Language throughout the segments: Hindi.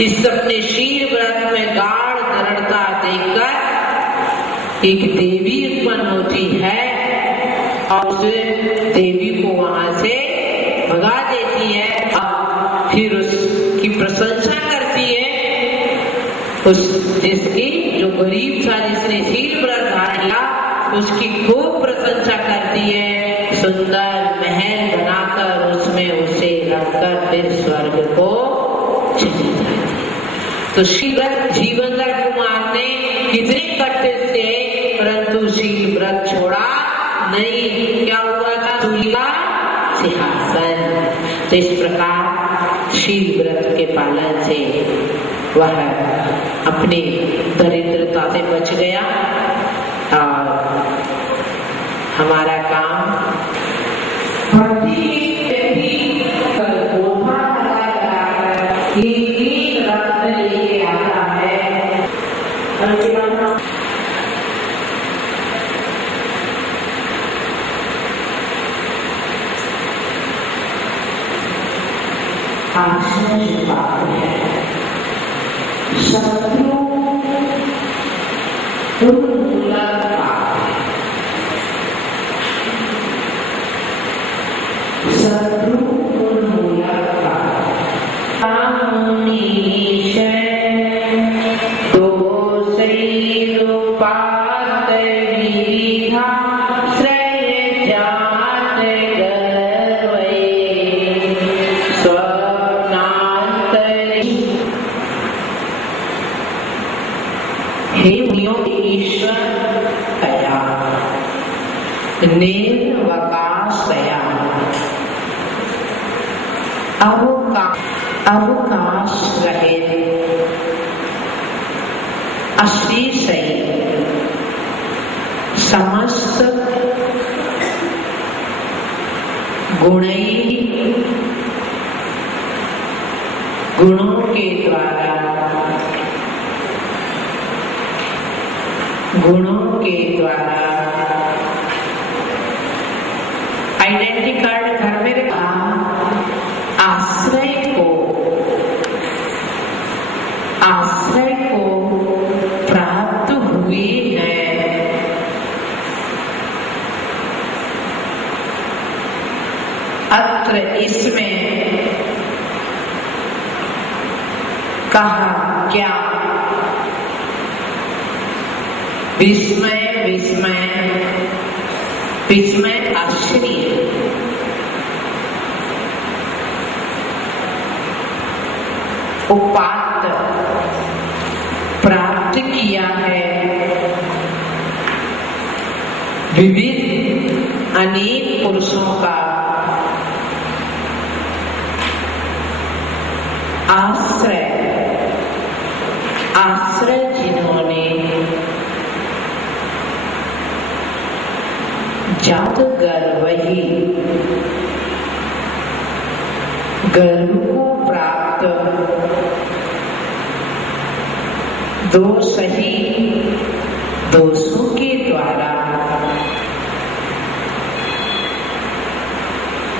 इस अपने शील व्रत में गाढ़ दृढ़ता देखकर एक देवी उत्पन्न होती है और उस देवी को वहां से भगा देती है। फिर उसकी प्रशंसा करती है, उस जिसकी जो गरीब था, जिसने शील व्रत धारण किया, उसकी खूब प्रशंसा करती है। सुंदर महल बनाकर उसमें उसे रखकर फिर स्वर्ग को चली जाती है। तो शील व्रत जीवनकर कुमार ने कितने कष्ट से परंतु शील व्रत छोड़ा नहीं। क्या हुआ था? सूलिका सिंहासन। तो इस प्रकार शील व्रत के पालन से वह अपनी दरिद्रता से बच गया और हमारा काम लेके आता है। आश्चर्य बात है, शत्रु उन्मूलन शत्रु उन्मूलन निर्वकाशया अवकाश रहित अतिशय समस्त गुणों के द्वारा आइडेंटिटी कार्ड घर में रखा। आश्रय को प्राप्त हुए हैं। अत्र इसमें कहा क्या? विस्मय आश्चर्य। उपात्त प्राप्त किया है। विविध अनेक पुरुषों का आश्रय जिन्होंने जादूगर वही गर्व को प्राप्त दोषों के द्वारा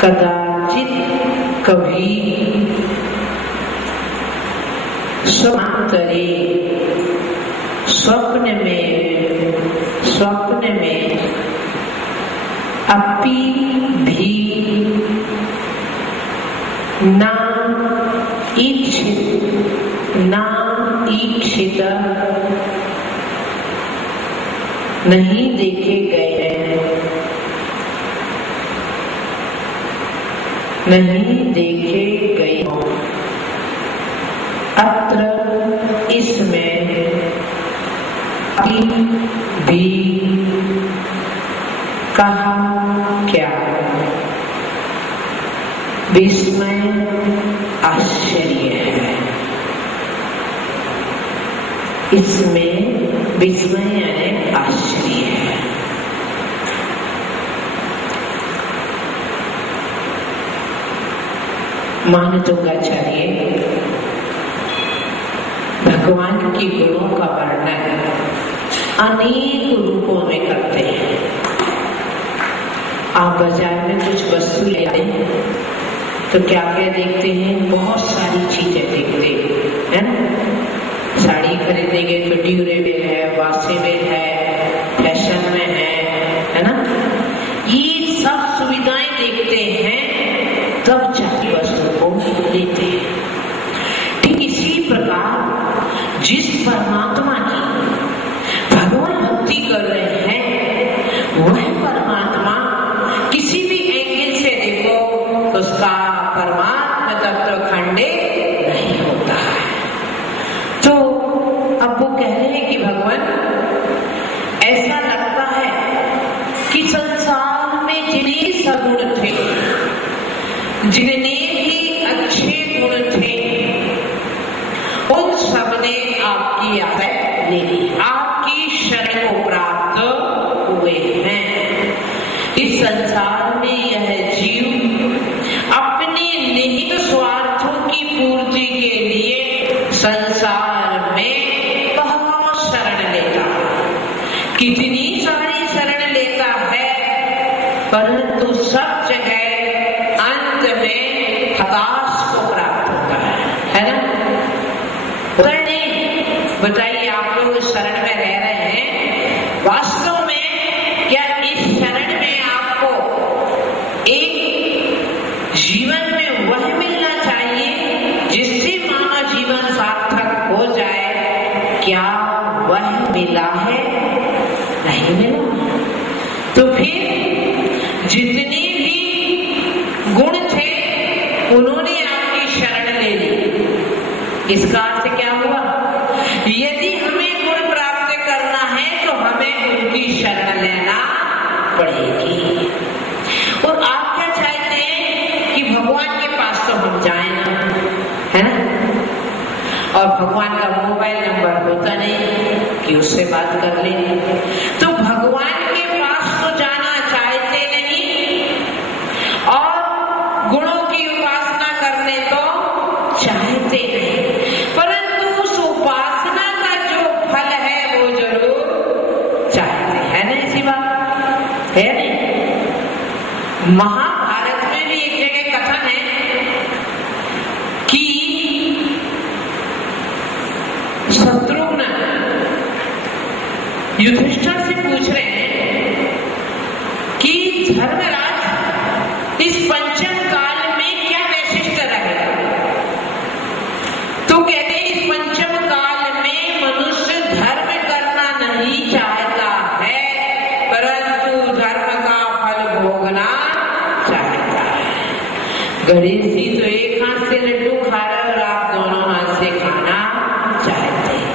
कदाचित कभी समांतरे स्वप्न में अपि भी ना इच्छित नहीं देखे गए अत्र इसमें भी कहा क्या? विस्मय आश्चर्य है। इसमें विस्मय यानी आश्चर्य है। मानतोगाचार्य भगवान के गुणों का वर्णन अनेक रूपों में करते हैं। आप बाजार में कुछ वस्तु ले आए तो क्या क्या देखते हैं? बहुत सारी चीजें देखते हैं, है ना? ठीक इसी प्रकार जिस परमात्मा की भगवान भक्ति कर रहे हैं वह परमात्मा किसी भी एंगल से देखो उसका परमात्मा तत्व खंडित नहीं होता है। तो अब वो कह रहे हैं कि भगवान ऐसा लगता है कि संसार में जितने सगुण थे, जितने भी अच्छे गुण थे, उन सबने आपकी आज्ञा ले ली, आपकी शरण को प्राप्त हुए हैं। इस संसार में यह जीव अपने निहित स्वार्थों की पूर्ति के लिए संसार में बहुत शरण लेता, कितनी सारी शरण लेता है, परंतु सब जगह अंत में हताश को प्राप्त होता है ना? बताइए, आप लोग इस शरण में रह रहे हैं, वास्तव में क्या इस शरण में आपको एक जीवन में वह मिलना चाहिए जिससे मानव जीवन सार्थक हो जाए? क्या वह मिला है? नहीं मिला। तो फिर जितने भी गुण थे उन्होंने आपकी शरण ले ली। इसका अर्थ क्या हुआ? यदि हमें गुण प्राप्त करना है तो हमें उनकी शरण लेना पड़ेगी। और आप क्या चाहते हैं कि भगवान के पास तो हम जाएं ना, है ना? और भगवान का मोबाइल नंबर होता नहीं कि उससे बात कर लें। तो भगवान के पास तो जाना चाहते नहीं और गुणों की उपासना करने तो चाहते नहीं, परंतु उस उपासना का जो फल है वो जरूर चाहते हैं ना? ऐसी बात है नहीं? महाभारत में भी एक जगह कथन है कि शत्रुघ्न युधिष्ठिर से पूछ रहे हैं कि धर्मराज इस पंचम काल में क्या वैशिष्ट रहेगा? तो कहते हैं इस पंचम काल में मनुष्य धर्म करना नहीं चाहता है, परंतु धर्म का फल भोगना चाहता है। गणेश जी तो एक हाथ से लड्डू खा रहे और आप दोनों हाथ से खाना चाहते हैं।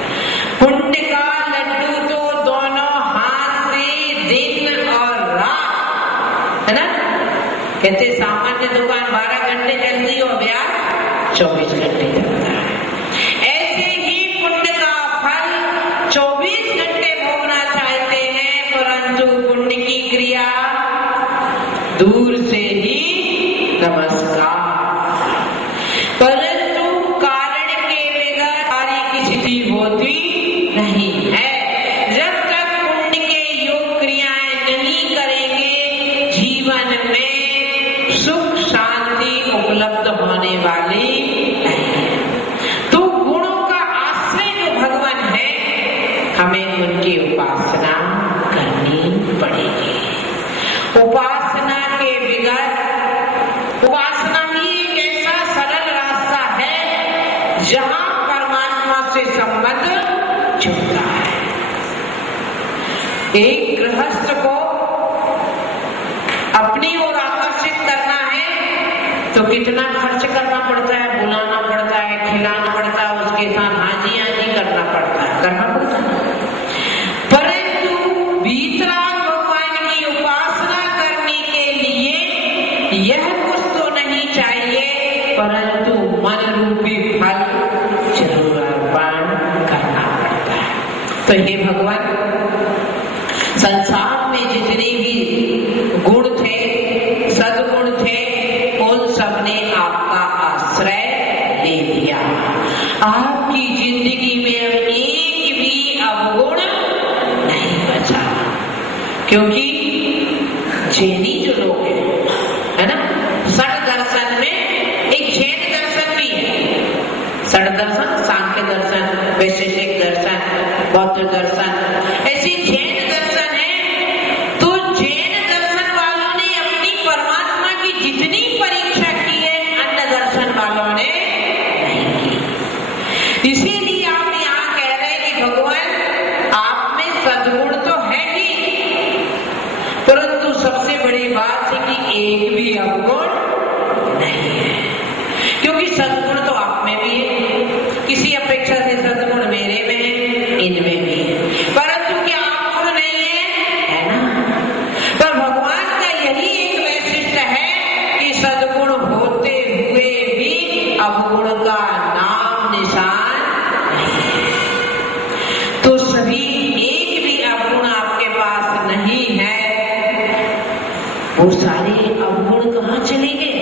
पुण्य का लड्डू तो दोनों हाथ से दिन और रात, है ना? कहते सामान्य दुकान 12 घंटे चलती हो, ब्याज 24 घंटे चलता है। ऐसे ही पुण्य का फल 24 घंटे भोगना चाहते हैं, परंतु पुण्य की क्रिया दूर से ही नमस्कार, परंतु कारण के बगैर कार्य की स्थिति होती नहीं है। जब तक पुण्य के योग क्रियाएं नहीं करेंगे जीवन में सुख शांति उपलब्ध होने वाली नहीं। तो गुणों का आश्रय जो भगवान है, हमें उनकी उपासना करनी पड़ेगी। उपासना के बगैर, उपासना ही एक ऐसा सरल रास्ता है जहां परमात्मा से संबंध जुड़ता है। एक गृहस्थ को अपनी ओर आकर्षित करना है तो कितना खर्च करना पड़ता है, बुलाना पड़ता है, खिलाना पड़ता है, उसके साथ हाजी हाजी करना पड़ता है, करना पड़ता है। परंतु भीतराग भगवान की उपासना करने के लिए यह कुछ तो नहीं चाहिए, परंतु मन रूपी फल जरूर अर्पण करना पड़ता है। तो हे भगवान, संसार में जितने भी गुण थे, सद्गुण थे, उन सबने आपका आश्रय ले लिया। आपकी जिंदगी में अब एक भी अवगुण नहीं बचा, क्योंकि जैनी जो लोग हैं, है ना, षड दर्शन में एक जैन दर्शन भी है। षड दर्शन, सांख्य दर्शन, वैशेषिक दर्शन, बौद्ध दर्शन, ऐसी जैन दर्शन है। तो जैन दर्शन वालों ने अपनी परमात्मा की जितनी परीक्षा की है, अन्य दर्शन वालों ने नहीं की। इसीलिए आप यहाँ कह रहे हैं कि भगवान आप में सद्गुण तो है ही, परंतु सबसे बड़ी बात है कि एक भी अवगुण नहीं है, क्योंकि सद्गुण तो आप में भी है, किसी अपेक्षा से सद्गुण मेरे में है, इनमें भी है, परंतु क्या अवगुण नहीं है ना? पर भगवान का यही एक वैशिष्ट्य है कि सद्गुण होते हुए भी अवगुण का नाम निशान नहीं है। तो सभी एक भी अवगुण आपके पास नहीं है, वो सारे अवगुण कहाँ चले गए?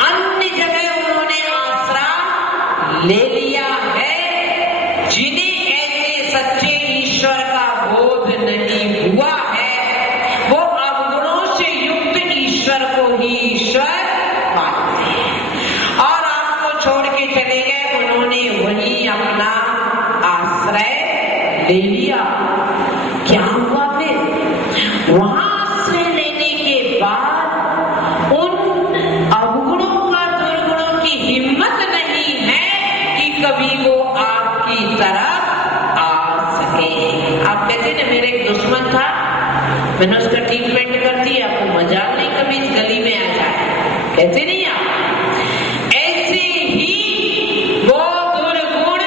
अन्य जगह उन्होंने आश्रय ले लिया है। जिन्हें ऐसे सच्चे ईश्वर का बोध नहीं हुआ है, वो अवगुणों से युक्त ईश्वर को ही ईश्वर मानते हैं और आपको छोड़ के चले गए। उन्होंने वही अपना आश्रय ले लिया। क्या हुआ फिर? वहां आश्रय लेने के बाद उन अवगुणों का दुर्गुणों की हिम्मत नहीं है कि कभी वो आपकी तरफ आ सके। आप कहते ना, मेरे एक दुश्मन था, मैंने उसका ट्रीटमेंट कर दिया, आपको मजाक नहीं कभी इस गली में आ जाए, कहते नहीं आप? ऐसे ही वो दुर्गुण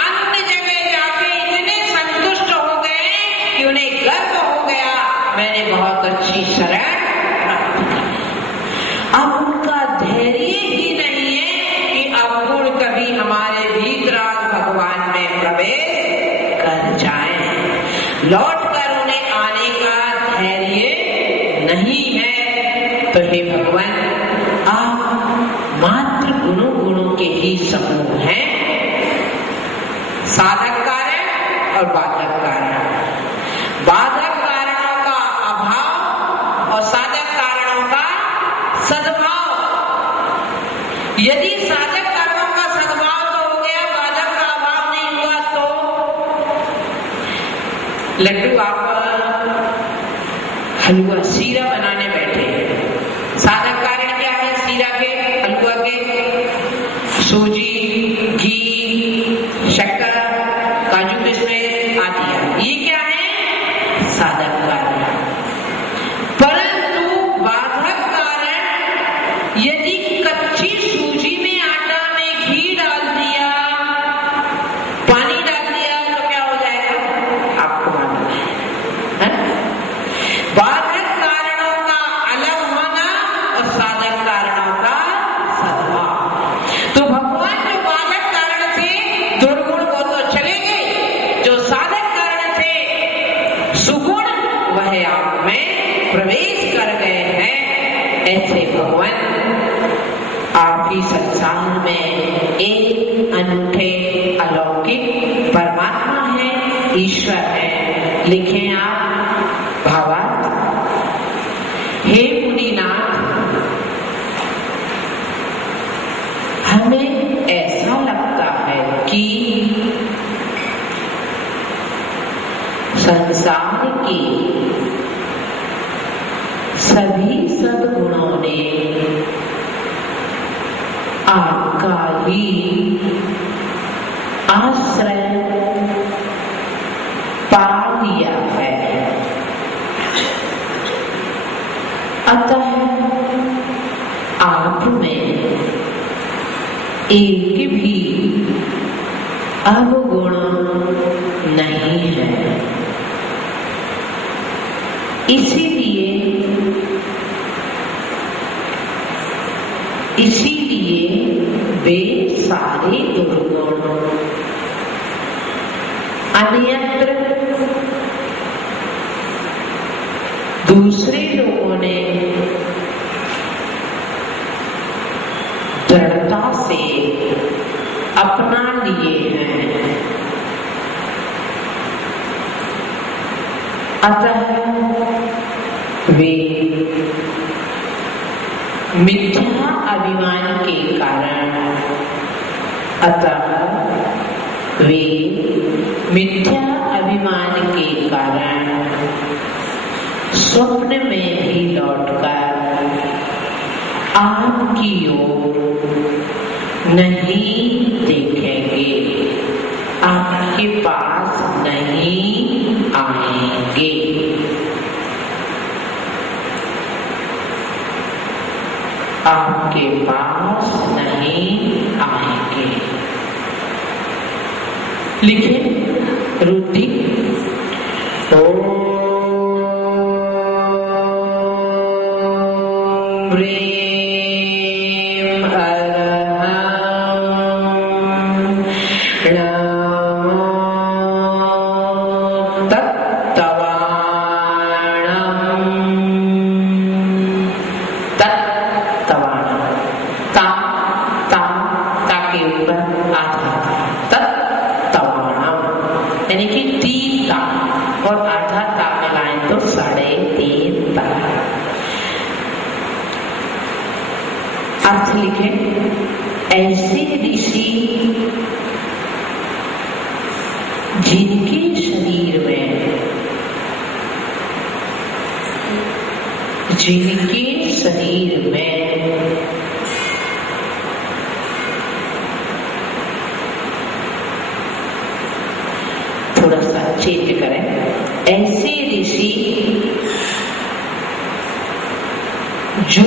अन्य जगह जाके इतने संतुष्ट हो गए कि उन्हें गर्व हो गया, मैंने बहुत अच्छी शरण प्राप्त की। अब उनका धैर्य ही नहीं है कि अवगुण कभी हमारे भीतराग भगवान में प्रवेश कर जाए। लौट कर उन्हें आने का धैर्य नहीं है। तो हे भगवान, आप मात्र गुणों के ही समूह हैं, साधक कारण और बाधक कारण। बाधक कारणों का अभाव और साधक कारणों का सद्भाव। यदि साधक कारणों का सद्भाव तो हो गया, बाधक का अभाव नहीं हुआ, तो लड्डू आप हलवा सीरा बनाने बैठे, साधक कारण क्या है? सीरा के, हलवा के, सूजी, घी, शक्कर, काजू किशमिश आदि, ये क्या है? साधक कारण। परंतु बाधक कारण, यदि कच्ची सूजी में आटा में घी डाल दिया, पानी डाल दिया, तो क्या हो जाएगा? आपको मालूम है? बाधक कारणों का अलग होना और साधक कारणों का सद्भाव। तो भगवान जो बाधक कारण थे, दुर्गुण वो तो चले गए, जो साधक कारण थे, सुगुण, वह आप में प्रवेश कर गए हैं। ऐसे भगवान आप ही संसार में एक अनूठे अलौकिक परमात्मा है, ईश्वर है। लिखें आप भावार्थ। हे मुनिनाथ, हमें ऐसा लगता है कि संसार की सभी सद्गुणों ने आपका ही आश्रय पा लिया है। अतः आप में एक भी अवगुण नहीं है। इसीलिए वे सारे दुर्गुण अन्यत्र दूसरे लोगों ने दृढ़ता से अपना लिए हैं। अतः वे मिथ्या अभिमान के कारण स्वप्न में भी लौटकर आपकी ओर नहीं देखेंगे, आपके पास नहीं आएंगे। आपके पास नहीं आएंगे। लिखे रुद्धि ओम ह्रीं अरहं नमो तत्तवाणम्। तत्तवाणम् ता के ऊपर आ जाता है। तत्तवाणम् यानी कि 3 ता और आधा ता मिलाएं तो 3.5 ता। अर्थ लिखे ऐसे ऋषि जिनके शरीर में थोड़ा सा चेंज करें। ऐसे ऋषि जो